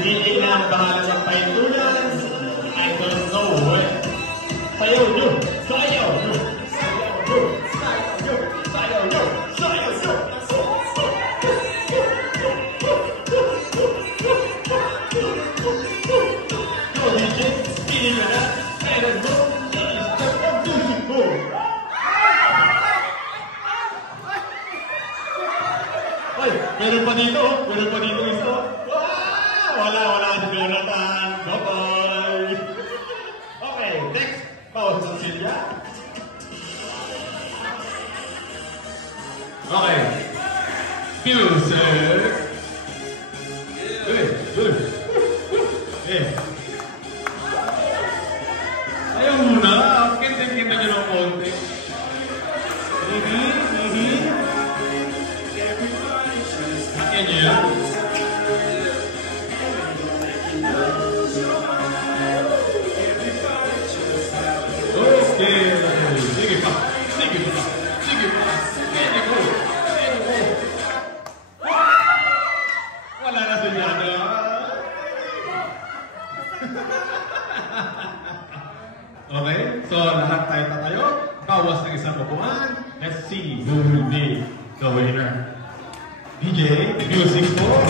DJ na ang bahala sa paitulan. I don't know. Sayaw nyo! Sayaw nyo! Sayaw nyo! Sayaw nyo! Sayaw nyo! Sayaw nyo! Go DJ! Pili nyo na! Meron mo! Start ang music mo! Ay! Meron pa dito! Meron pa dito isa! Wala si Jonathan! Bye-bye! Okay, next! Bawat sa Silya. Okay. Music. Good. Ayaw muna. Kintin-kintin nyo ng konti. Akin nyo yan. Sige pa. Wala na sinyado. Okay, so lahat tayo tatayo. Bawas ng isang upuan. Let's see who will be the winner. DJ, music po.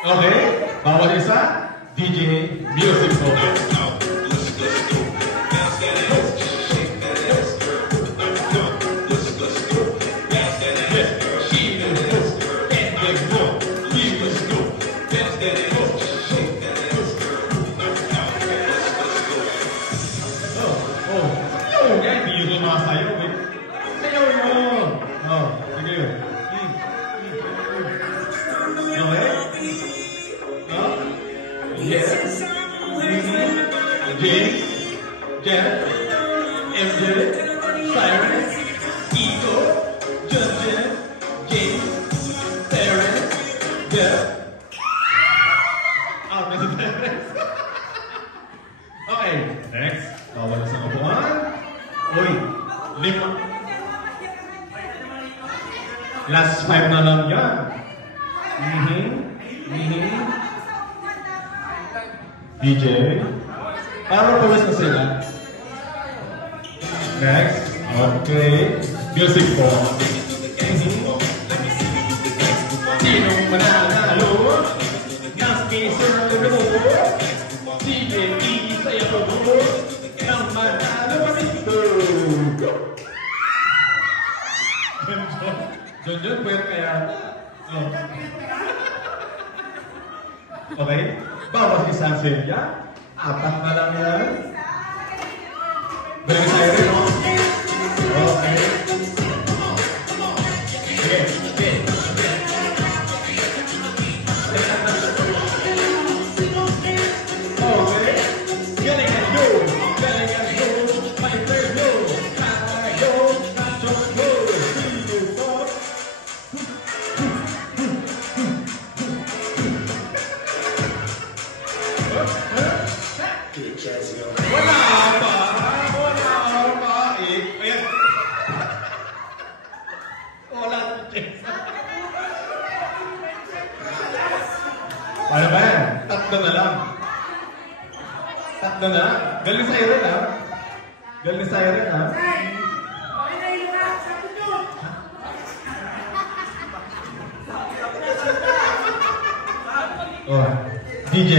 Okay, bawat isa, DJ Music po. Jeff, MJ, Cyrus, Ego, Justin, James, Terrence, Jeff. Nasa Terrence. Okay, next. Bawal sa kabuhan. Uy, 5. Last 5 na lang yan. DJ. Para pulis na sila. Next. Okay. Music po. Sinong mananalo? Naski Sir Lero. DJ Isaya Lobo. Nang manalo dito. John, pwede kaya? Okay. Bawat isang silya. 4 na lang yan. Balik tayo rin, no? Okay. Sige. Okay. Galing at go. My third go. Tayo. Nachos go. 3, 2, 1. Wala pa. Ayan. Wala pa. Paano ba yan? 3 na lang. 3 na? Galing sa Iren, ha? Galing sa Iren, ha? Oh, DJ.